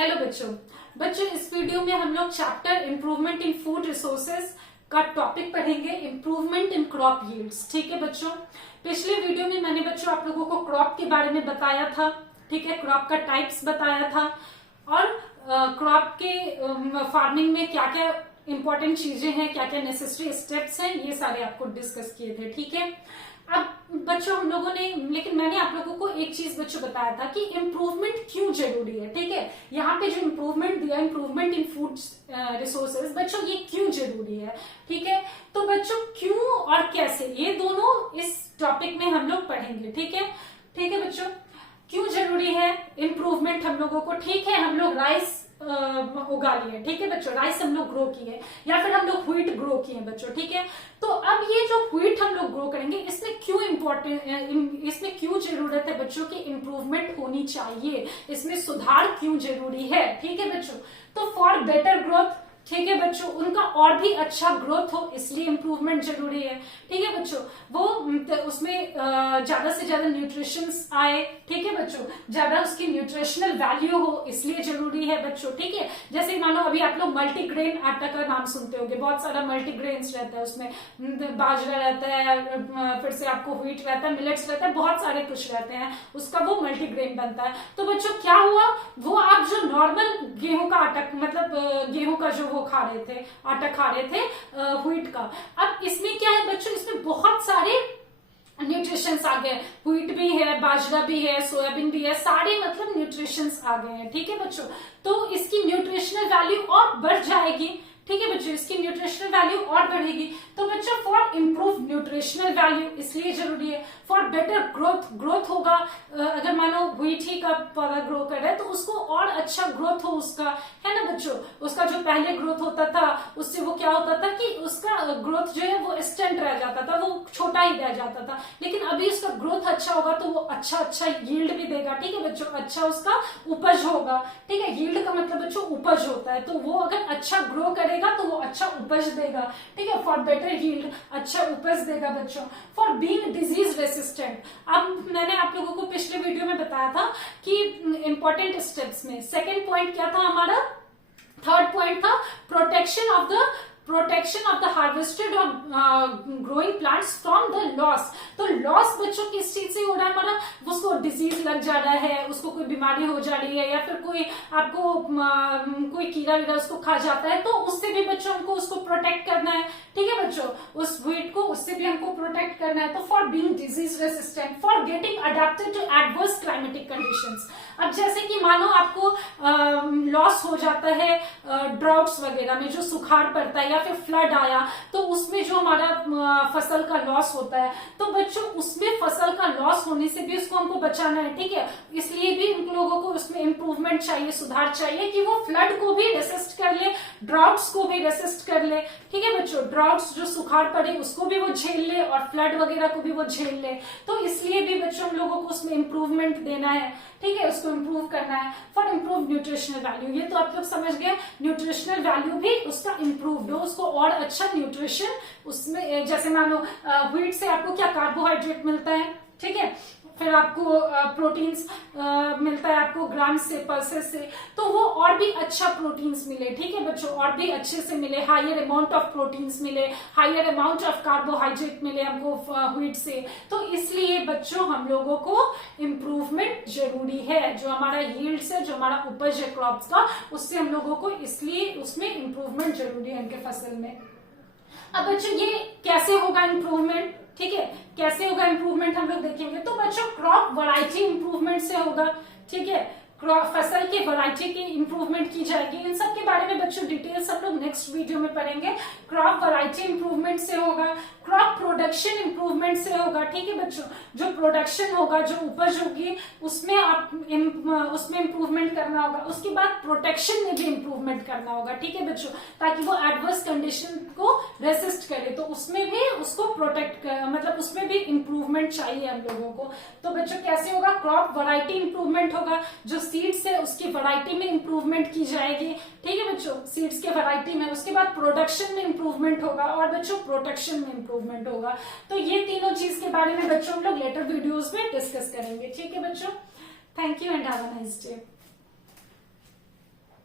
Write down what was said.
Hello बच्चों इस video में हम लोग chapter improvement in food resources का टॉपिक पढ़ेंगे, इम्प्रूवमेंट इन क्रॉप यील्ड्स। ठीक है बच्चों, पिछले वीडियो में मैंने बच्चों आप लोगों को क्रॉप के बारे में बताया था। ठीक है, क्रॉप का टाइप्स बताया था और क्रॉप के फार्मिंग में क्या क्या इंपॉर्टेंट चीजें हैं, क्या क्या नेसेसरी स्टेप्स हैं, ये सारे आपको डिस्कस किए थे। ठीक है, अब बच्चों हम लोगों ने, लेकिन मैंने आप लोगों को एक चीज बच्चों बताया था कि इम्प्रूवमेंट क्यों जरूरी है। ठीक है, यहाँ पे जो इम्प्रूवमेंट दिया, इम्प्रूवमेंट इन फूड रिसोर्सेज, बच्चों ये क्यों जरूरी है। ठीक है, तो बच्चों क्यों और कैसे, ये दोनों इस टॉपिक में हम लोग पढ़ेंगे। ठीक है बच्चों, क्यों जरूरी है इम्प्रूवमेंट हम लोगों को। ठीक है, हम लोग राइस उगा लिए। ठीक है बच्चों, राइस हम लोग ग्रो किए या फिर हम लोग व्हीट ग्रो किए बच्चों। ठीक है, तो अब ये जो व्हीट हम लोग ग्रो करेंगे, इसमें क्यों इम्पोर्टेंट, इसमें क्यों जरूरत है बच्चों की इम्प्रूवमेंट होनी चाहिए, इसमें सुधार क्यों जरूरी है। ठीक है बच्चों, तो फॉर बेटर ग्रोथ, ठीक है बच्चों, उनका और भी अच्छा ग्रोथ हो इसलिए इम्प्रूवमेंट जरूरी है। ठीक है बच्चों, वो उसमें ज्यादा से ज्यादा न्यूट्रिशंस आए। ठीक है बच्चों, ज्यादा उसकी न्यूट्रिशनल वैल्यू हो इसलिए जरूरी है बच्चों। ठीक है, जैसे मानो अभी आप लोग मल्टीग्रेन आटा का नाम सुनते होंगे, बहुत सारा मल्टीग्रेन्स रहता है, उसमें बाजरा रहता है, फिर से आपको व्हीट रहता है, मिलेट्स रहता है, बहुत सारे कुछ रहते हैं, उसका वो मल्टीग्रेन बनता है। तो बच्चों क्या हुआ, वो आप जो नॉर्मल गेहूं का आटा, मतलब गेहूं का जो वो खा रहे थे, आटा खा रहे थे व्हीट का, अब इसमें क्या है बच्चों, इसमें बहुत सारे न्यूट्रिशंस आ गए, व्हीट भी है, बाजरा भी है, सोयाबीन भी है, सारे मतलब न्यूट्रिशंस आ गए हैं। ठीक है बच्चों, तो इसकी न्यूट्रिशनल वैल्यू और बढ़ जाएगी। ठीक है बच्चों, इसकी न्यूट्रिशनल वैल्यू और बढ़ेगी। तो बच्चों फॉर इम्प्रूव न्यूट्रिशनल वैल्यू इसलिए जरूरी है। फॉर बेटर ग्रोथ होगा, अगर मानो व्हीट ही का पौधा ग्रो कर रहा है तो उसको और अच्छा ग्रोथ हो उसका, है ना बच्चों। उसका जो पहले ग्रोथ होता था उससे वो क्या होता था कि उसका ग्रोथ जो है वो स्टंट रह जाता था, वो छोटा ही रह जाता था। लेकिन अभी उसका ग्रोथ अच्छा होगा तो वो अच्छा यील्ड भी देगा। ठीक है बच्चों, अच्छा उसका उपज होगा। ठीक है, यील्ड का मतलब बच्चों उपज होता है, तो वो अगर अच्छा ग्रो करेगा तो वो अच्छा उपज देगा। ठीक है, फॉर बेटर यील्ड, अच्छा उपज देगा बच्चों। फॉर बीइंग डिजीज रेसिस्टेंट, अब मैंने आप लोगों को पिछले वीडियो में बताया था कि इंपॉर्टेंट स्टेप्स में सेकेंड पॉइंट क्या था हमारा, थर्ड पॉइंट था प्रोटेक्शन ऑफ द हार्वेस्टेड और growing plants from the loss. तो लॉस बच्चों किस चीज से हो रहा है हमारा, उसको डिजीज लग जा रहा है, उसको कोई बीमारी हो जा रही है, या फिर कोई आपको कोई कीड़ा वीड़ा उसको खा जाता है, तो उससे भी बच्चों हमको उसको प्रोटेक्ट करना है। ठीक है बच्चों, उस व्हीट को उससे भी हमको प्रोटेक्ट करना है। तो for being disease resistant, for getting adapted to adverse climatic conditions. अब जैसे कि मानो आपको लॉस हो जाता है ड्राउट्स वगैरह में, जो सुखाड़ पड़ता है या फिर फ्लड आया, तो उसमें जो हमारा फसल का लॉस होता है, तो बच्चों उसमें फसल का लॉस होने से भी उसको हमको बचाना है। ठीक है, इसलिए भी उन लोगों को उसमें इंप्रूवमेंट चाहिए, सुधार चाहिए कि वो फ्लड को भी रेसिस्ट कर ले, ड्राउट्स को भी रेसिस्ट कर ले। ठीक है बच्चों, ड्राउट्स जो सुखाड़ पड़े उसको भी वो झेल ले और फ्लड वगैरह को भी वो झेल ले। तो इसलिए भी बच्चों हम लोगों को उसमें इंप्रूवमेंट देना है। ठीक है, उसको इंप्रूव करना है फॉर इम्प्रूव न्यूट्रिशनल वैल्यू। ये तो आप लोग समझ गए, न्यूट्रिशनल वैल्यू भी उसका इम्प्रूव्ड हो, उसको और अच्छा न्यूट्रिशन उसमें, जैसे मानो व्हीट से आपको क्या कार्बोहाइड्रेट मिलता है। ठीक है, फिर आपको प्रोटीन्स मिलता है आपको ग्राम्स से, पल्सेस से, तो वो और भी अच्छा प्रोटीन्स मिले। ठीक है बच्चों, और भी अच्छे से मिले, हायर अमाउंट ऑफ प्रोटीन्स मिले, हायर अमाउंट ऑफ कार्बोहाइड्रेट मिले हमको व्हीट से। तो इसलिए बच्चों हम लोगों को इम्प्रूवमेंट जरूरी है, जो हमारा यील्ड से, जो हमारा उपज है क्रॉप्स का, उससे हम लोगों को इसलिए उसमें इम्प्रूवमेंट जरूरी है उनके फसल में। अब बच्चों ये कैसे होगा इम्प्रूवमेंट, ठीक है, कैसे होगा इम्प्रूवमेंट हम लोग देखेंगे। तो बच्चों क्रॉप वैरायटी इम्प्रूवमेंट से होगा। ठीक है, फसल की वैरायटी की इंप्रूवमेंट की जाएगी। इन सब के बारे में बच्चों डिटेल्स हम लोग नेक्स्ट वीडियो में पढ़ेंगे। क्रॉप वैरायटी इंप्रूवमेंट से होगा, क्रॉप प्रोडक्शन इंप्रूवमेंट से होगा। ठीक है बच्चों, जो प्रोडक्शन होगा, जो उपज होगी, उसमें उसमें इंप्रूवमेंट करना होगा। उसके बाद प्रोटेक्शन में भी इंप्रूवमेंट करना होगा। ठीक है बच्चों, ताकि वो एडवर्स कंडीशन को रेसिस्ट करे, तो उसमें भी उसको प्रोटेक्ट मतलब उसमें भी इंप्रूवमेंट चाहिए हम लोगों को। तो बच्चों कैसे होगा, क्रॉप वैरायटी इंप्रूवमेंट होगा, जो सीड्स है उसकी वैरायटी में इंप्रूवमेंट की जाएगी। ठीक है बच्चों, सीड्स के वैरायटी में, उसके बाद प्रोडक्शन में इंप्रूवमेंट होगा और बच्चों प्रोटेक्शन में इंप्रूवमेंट होगा। तो ये तीनों चीज के बारे में बच्चों हम लोग लेटर वीडियोस में डिस्कस करेंगे। ठीक है बच्चों, thank you and have a nice day.